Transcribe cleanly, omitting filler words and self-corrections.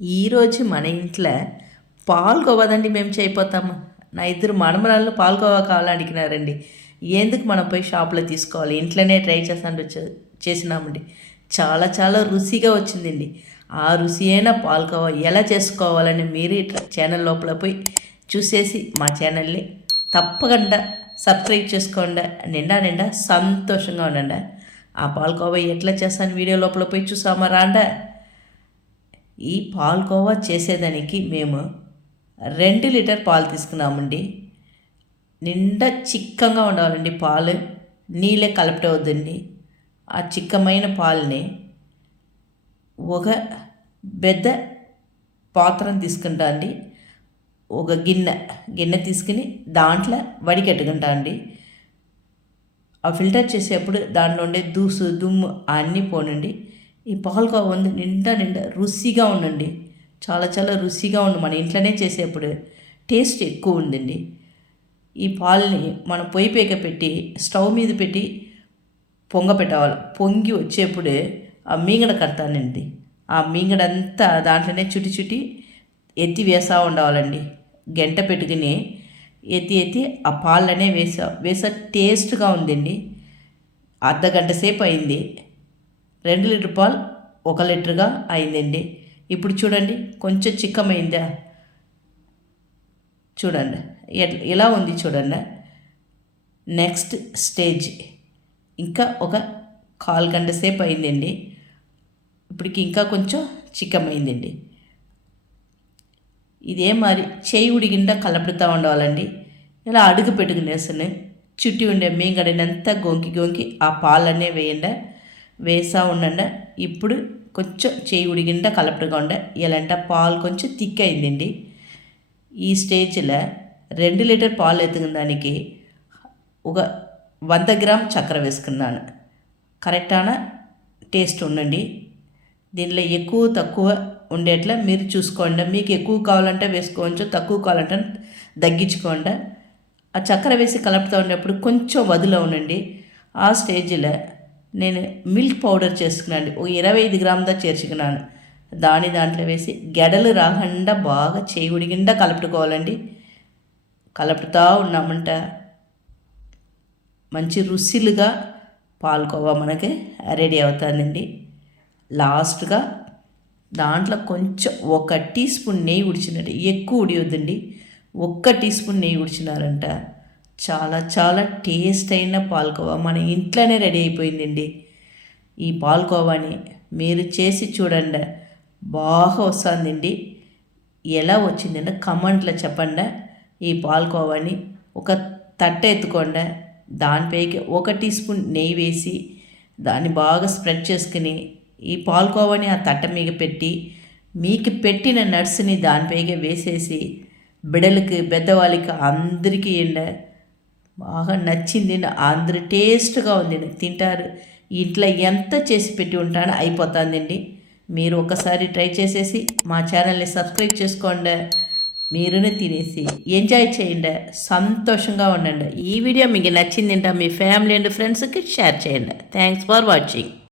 ఈరోజు మన ఇంట్లో పాల్గొవదండి మేము చేయపోతాము. నా ఇద్దరు మనమరాళ్ళు పాల్గొవా కావాలని అడిగినారండి. ఎందుకు మనం పోయి షాప్లో తీసుకోవాలి, ఇంట్లోనే ట్రై చేసాను చేసినామండి. చాలా చాలా రుచిగా వచ్చిందండి. ఆ రుచి అయినా పాల్గొవా ఎలా చేసుకోవాలని మీరు ఛానల్ లోపల పోయి చూసేసి మా ఛానల్ని తప్పకుండా సబ్స్క్రైబ్ చేసుకోండి. నిండా నిండా సంతోషంగా ఉండండి. ఆ పాల్గొవా ఎట్లా చేస్తాను వీడియో లోపల పోయి చూసామా రాండా. ఈ పాలకోవా చేసేదానికి మేము 2 లీటర్ పాలు తీసుకున్నామండి. నిండా చిక్కగా ఉండాలండి పాలు, నీళ్ళే కలపవద్దండి. ఆ చిక్కమైన పాలని ఒక పెద్ద పాత్రను తీసుకుంటా అండి. ఒక గిన్నె తీసుకుని దాంట్లో వడికెట్టుకుంటా అండి. ఆ ఫిల్టర్ చేసేప్పుడు దాంట్లో ఉండే దూసు దుమ్ము అన్నీ పోనండి. ఈ పాలకోవా ఉంది నిండా రుచిగా ఉండండి. చాలా చాలా రుచిగా ఉంది. మన ఇంట్లోనే చేసేప్పుడు టేస్ట్ ఎక్కువ ఉందండి. ఈ పాలని మనం పొయ్యి పేక పెట్టి స్టవ్ మీద పెట్టి పెట్టవాలి. పొంగి వచ్చేప్పుడు ఆ మీగడ కడతానండి. ఆ మీగడంతా దాంట్లోనే చుట్టి ఎత్తి వేసా ఉండవాలండి. గంట పెట్టుకుని ఎత్తి ఆ పాలనే వేసా టేస్ట్గా ఉందండి. అర్ధగంట సేపు అయింది. 2 లీటర్ పాలు 1 లీటర్గా అయిందండి. ఇప్పుడు చూడండి కొంచెం చిక్కమైందా, చూడండి ఇలా ఉంది చూడండి. నెక్స్ట్ స్టేజ్ ఇంకా ఒక 1/4 గంట సేపు అయిందండి. ఇప్పటికి ఇంకా కొంచెం చిక్కమైందండి. ఇదే మరి చేయి ఉడిగిండా కలపెడుతూ ఉండవాలండి. ఇలా అడుగు పెట్టుకునేసని చుట్టి ఉండే మీగడనంతా గొంకి ఆ పాలనే వేసా ఉండండి. ఇప్పుడు కొంచెం చేయి ఉడిగిండా కలపకుండా ఇలాంటి పాలు కొంచెం థిక్ అయిందండి. ఈ స్టేజ్లో 2 లీటర్ పాలు ఎత్తుకున్న దానికి ఒక 100 గ్రామ్ చక్కెర వేసుకున్నాను. కరెక్టాన టేస్ట్ ఉండండి. దీనిలో ఎక్కువ తక్కువ ఉండేట్లా మీరు చూసుకోండి. మీకు ఎక్కువ కావాలంటే వేసుకోవచ్చు, తక్కువ కావాలంటే తగ్గించుకోండి. ఆ చక్కెర వేసి కలుపుతూ ఉండేప్పుడు కొంచెం వదిలో ఉండండి. ఆ స్టేజ్లో నేను మిల్క్ పౌడర్ చేసుకున్నాను. ఒక 25 గ్రాముదా చేర్చుకున్నాను. దాంట్లో వేసి గెడలు రాకుండా బాగా చేయి ఉడిగిండా కలుపుకోవాలండి. కలుపుతూ ఉన్నామంట మంచి రుచిలుగా పాలకోవా మనకి రెడీ అవుతుందండి. లాస్ట్గా దాంట్లో కొంచెం 1 టీ స్పూన్ నెయ్యి ఉడిచినట్టు, ఎక్కువ ఉడియొద్దండి. 1 టీ స్పూన్ నెయ్యి ఉడిచినారంట. చాలా చాలా టేస్ట్ అయిన పాలకోవా మన ఇంట్లోనే రెడీ అయిపోయిందండి. ఈ పాలకోవాని మీరు చేసి చూడండి, బాగా వస్తుందండి. ఎలా వచ్చిందంటే కమెంట్లో చెప్పండి. ఈ పాలకోవాని ఒక తట్ట ఎత్తుకోండి. దానిపైకి 1 టీ స్పూన్ నెయ్యి వేసి దాన్ని బాగా స్ప్రెడ్ చేసుకుని ఈ పాలకోవాని ఆ తట్ట మీద పెట్టి మీకు పెట్టిన నట్స్ని దానిపైకి వేసేసి బిడలకి పెద్దవాళ్ళకి అందరికీ బాగా నచ్చింది. అందరు టేస్ట్గా ఉంది తింటారు. ఇంట్లో ఎంత చేసి పెట్టి ఉంటానో అయిపోతుందండి. మీరు ఒకసారి ట్రై చేసేసి మా ఛానల్ని సబ్స్క్రైబ్ చేసుకోండి. మీరునే తినేసి ఎంజాయ్ చేయండి, సంతోషంగా ఉండండి. ఈ వీడియో మీకు నచ్చిందంట మీ ఫ్యామిలీ అండ్ ఫ్రెండ్స్కి షేర్ చేయండి. Thanks for watching.